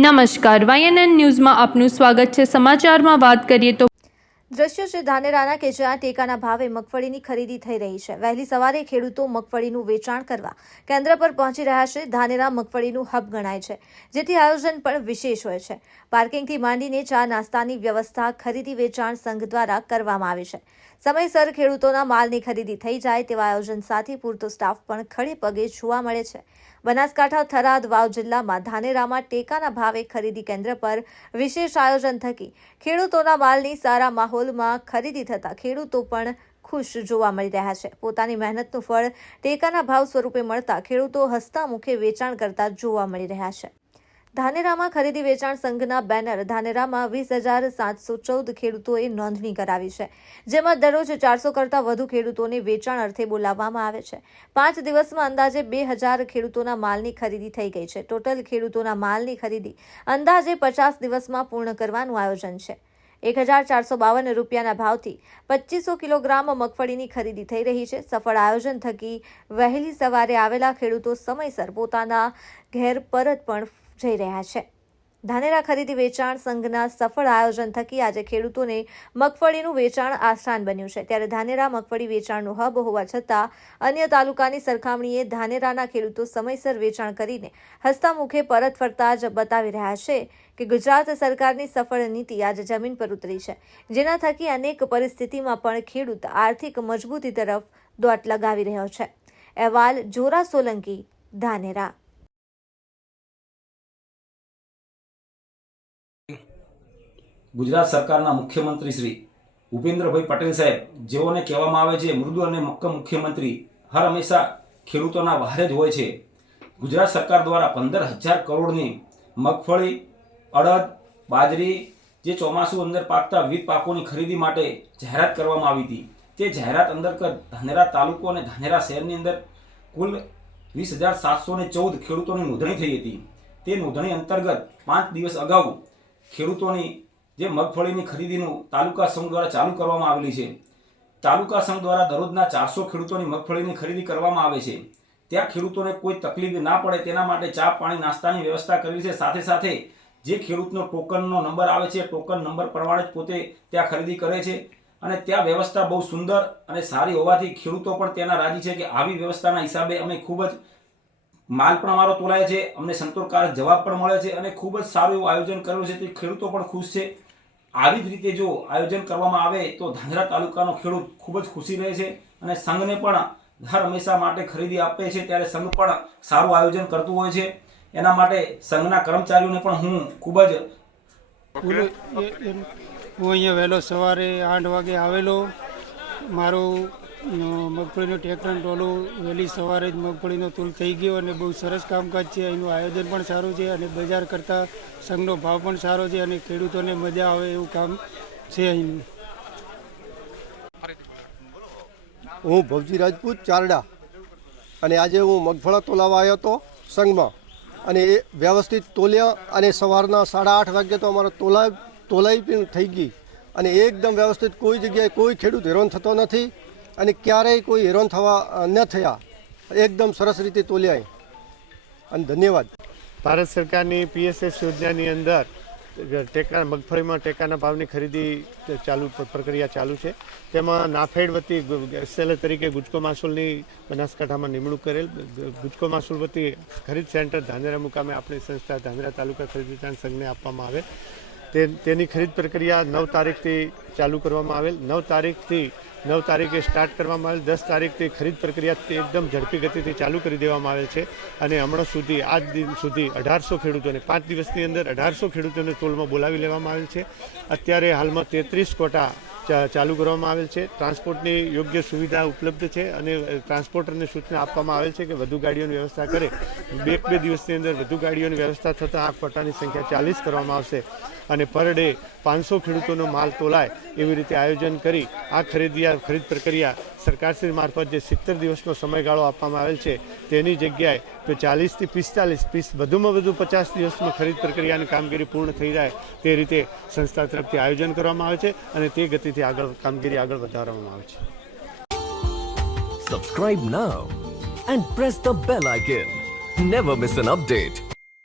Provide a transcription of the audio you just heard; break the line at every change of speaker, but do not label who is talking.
નમસ્કાર વાયએનએન ન્યૂઝમાં આપનું સ્વાગત છે સમાચારમાં વાત કરીએ તો
દ્રશ્ય છે ધાનેરાના કે જ્યાં ટેકાના ભાવે મગફળીની ખરીદી થઈ રહી છે વહેલી સવારે ખેડૂતો મગફળીનું વેચાણ કરવા કેન્દ્ર પર પહોંચી રહ્યા છે ધાનેરા મગફળીનું હબ ગણાય છે જેથી આયોજન પણ વિશેષ હોય છે પાર્કિંગથી માંડીને ચા નાસ્તાની વ્યવસ્થા ખરીદી વેચાણ સંઘ દ્વારા કરવામાં આવે છે સમયસર ખેડૂતોના માલની ખરીદી થઈ જાય તેવા આયોજન સાથે પૂરતો સ્ટાફ પણ ખડે પગે જોવા મળે છે બનાસકાંઠા થરાદ વાવ જિલ્લામાં ધાનેરામાં ટેકાના ભાવે ખરીદી કેન્દ્ર પર વિશેષ આયોજન થકી ખેડૂતોના માલની સારા માહોલમાં ખરીદી થતાં ખેડૂતો પણ ખુશ જોવા મળી રહ્યા છે પોતાની મહેનતનું ફળ ટેકાના ભાવ સ્વરૂપે મળતા ખેડૂતો હસતા મુખે વેચાણ કરતા જોવા મળી રહ્યા છે ધાનેરામાં ખરીદી વેચાણ સંઘના બેનર ધાનેરામાં વીસ હજાર સાતસો ચૌદ ખેડૂતોએ નોંધણી કરાવી છે જેમાં દરરોજ ચારસો કરતાં વધુ ખેડૂતોને વેચાણ અર્થે બોલાવવામાં આવે છે પાંચ દિવસમાં અંદાજે બે હજાર ખેડૂતોના માલની ખરીદી થઈ ગઈ છે ટોટલ ખેડૂતોના માલની ખરીદી અંદાજે પચાસ દિવસમાં પૂર્ણ કરવાનું આયોજન છે એક હજાર ચારસો બાવન રૂપિયાના ભાવથી પચીસો કિલોગ્રામ મગફળીની ખરીદી થઈ રહી છે સફળ આયોજન થકી વહેલી સવારે આવેલા ખેડૂતો સમયસર પોતાના ઘેર પરત પણ જઈ રહ્યા છે ધાનેરા ખરીદી વેચાણ સંઘના સફળ આયોજન થકી આજે ખેડૂતોને મગફળીનું વેચાણ આસાન બન્યું છે ત્યારે ધાનેરા મગફળી વેચાણનું હબ હોવા છતાં અન્ય તાલુકાની સરખામણીએ ધાનેરાના ખેડૂતો સમયસર વેચાણ કરીને હસ્તામુખે પરત ફરતા જ બતાવી રહ્યા છે કે ગુજરાત સરકારની સફળ નીતિ આજે જમીન પર ઉતરી છે જેના થકી અનેક પરિસ્થિતિમાં પણ ખેડૂત આર્થિક મજબૂતી તરફ દોટ લગાવી રહ્યો છે અહેવાલ જોરા સોલંકી ધાનેરા
ગુજરાત સરકારના મુખ્યમંત્રી શ્રી ભૂપેન્દ્રભાઈ પટેલ સાહેબ જેઓને કહેવામાં આવે છે મૃદુ અને મક્કમ મુખ્યમંત્રી હર હંમેશા ખેડૂતોના વહારે જ હોય છે ગુજરાત સરકાર દ્વારા પંદર હજાર કરોડની મગફળી અડદ બાજરી જે ચોમાસું અંદર પાકતા વિવિધ પાકોની ખરીદી માટે જાહેરાત કરવામાં આવી હતી તે જાહેરાત અંતર્ગત ધાનેરા તાલુકો અને ધાનેરા શહેરની અંદર કુલ વીસ હજાર સાતસો ને ચૌદ ખેડૂતોની નોંધણી થઈ હતી તે નોંધણી અંતર્ગત પાંચ દિવસ અગાઉ ખેડૂતોની જે મગફળીની ખરીદીનું તાલુકા સંઘ દ્વારા ચાલુ કરવામાં આવેલી છે તાલુકા સંઘ દ્વારા દરરોજના ચારસો ખેડૂતોની મગફળીની ખરીદી કરવામાં આવે છે ત્યાં ખેડૂતોને કોઈ તકલીફ ના પડે તેના માટે ચા પાણી નાસ્તાની વ્યવસ્થા કરેલી છે સાથે સાથે જે ખેડૂતનો ટોકનનો નંબર આવે છે ટોકન નંબર પ્રમાણે જ પોતે ત્યાં ખરીદી કરે છે અને ત્યાં વ્યવસ્થા બહુ સુંદર અને સારી હોવાથી ખેડૂતો પણ તેના રાજી છે કે આવી વ્યવસ્થાના હિસાબે અમે ખૂબ જ માલ પણ અમારો તોલાય છે અમને સંતોષકારક જવાબ પણ મળે છે અને ખૂબ જ સારું એવું આયોજન કરેલું છે તે ખેડૂતો પણ ખુશ છે આવી જ રીતે જો આયોજન કરવામાં આવે તો ધાંગરા તાલુકાનો ખેડૂત ખૂબ જ ખુશી રહે છે અને સંઘને પણ હર હંમેશા માટે ખરીદી આપે છે ત્યારે સંઘ પણ સારું આયોજન કરતું હોય છે એના માટે સંઘના કર્મચારીઓને પણ હું ખૂબ જ હું
અહીંયા વહેલો સવારે આઠ વાગે આવેલો મારું મગફળીનો ટ્રેક્ટર ટોલું વહેલી સવારે જ મગફળીનો તૂલ થઈ ગયો અને બહુ સરસ કામકાજ છે અહીંનું આયોજન પણ સારું છે અને બજાર કરતાં સંઘનો ભાવ પણ સારો છે અને ખેડૂતોને મજા આવે એવું કામ છે અહીંનું
હું ભવજી રાજપૂત ચારડા અને આજે હું મગફળા તોલાવા આવ્યો હતો સંઘમાં અને એ વ્યવસ્થિત તોલ્યા અને સવારના સાડા આઠ વાગે તો અમારો તોલા તોલાઈ પણ થઈ ગઈ અને એકદમ વ્યવસ્થિત કોઈ જગ્યાએ કોઈ ખેડૂત હેરાન થતો નથી અને ક્યારેય કોઈ હેરાન થવા ન થયા એકદમ સરસ રીતે તોલ્યા અને ધન્યવાદ
ભારત સરકારની પીએસએસ યોજનાની અંદર ટેકા મગફળીમાં ટેકાના ભાવની ખરીદી ચાલુ પ્રક્રિયા ચાલુ છે તેમાં નાફેડ વતી એસએલએ તરીકે ગુજકો માસુલની બનાસકાંઠામાં નિમણૂક કરેલ ગુજકો માસુલ વતી ખરીદ સેન્ટર ધાનેરા મુકામે આપણી સંસ્થા ધાનેરા તાલુકા ખરીદી વેચાણ સંઘને આપવામાં આવે તે તેની ખરીદ પ્રક્રિયા નવ તારીખથી ચાલુ કરવામાં આવેલ નવ તારીખથી નવ તારીખે સ્ટાર્ટ કરવામાં આવેલ દસ તારીખથી ખરીદ પ્રક્રિયા તે એકદમ ઝડપી ગતિથી ચાલુ કરી દેવામાં આવેલ છે અને હમણાં સુધી આજ દિન સુધી અઢારસો ખેડૂતોને પાંચ દિવસની અંદર અઢારસો ખેડૂતોને તોલમાં બોલાવી લેવામાં આવેલ છે અત્યારે હાલમાં તેત્રીસ કોટા ચાલુ કરવામાં આવેલ છે ટ્રાન્સપોર્ટની યોગ્ય સુવિધા ઉપલબ્ધ છે અને ટ્રાન્સપોર્ટરને સૂચના આપવામાં આવેલ છે કે વધુ ગાડીઓની વ્યવસ્થા કરે બે બે દિવસની અંદર વધુ ગાડીઓની વ્યવસ્થા થતાં આ કોટાની સંખ્યા ચાલીસ કરવામાં આવશે અને પર ડે પાંચસો ખેડૂતોનો માલ તોલાય એવી રીતે આયોજન કરી આ ખરીદી ખરીદ પ્રક્રિયા સરકારશ્રી મારફત જે સિત્તેર દિવસનો સમયગાળો આપવામાં આવેલ છે તેની જગ્યાએ તો ચાલીસથી પિસ્તાલીસ પીસ વધુમાં વધુ પચાસ દિવસમાં ખરીદ પ્રક્રિયાની કામગીરી પૂર્ણ થઈ જાય તે રીતે સંસ્થા તરફથી આયોજન કરવામાં આવે છે અને તે ગતિથી આગળ કામગીરી આગળ વધારવામાં આવે છે subscribe now and press the bell icon never miss an update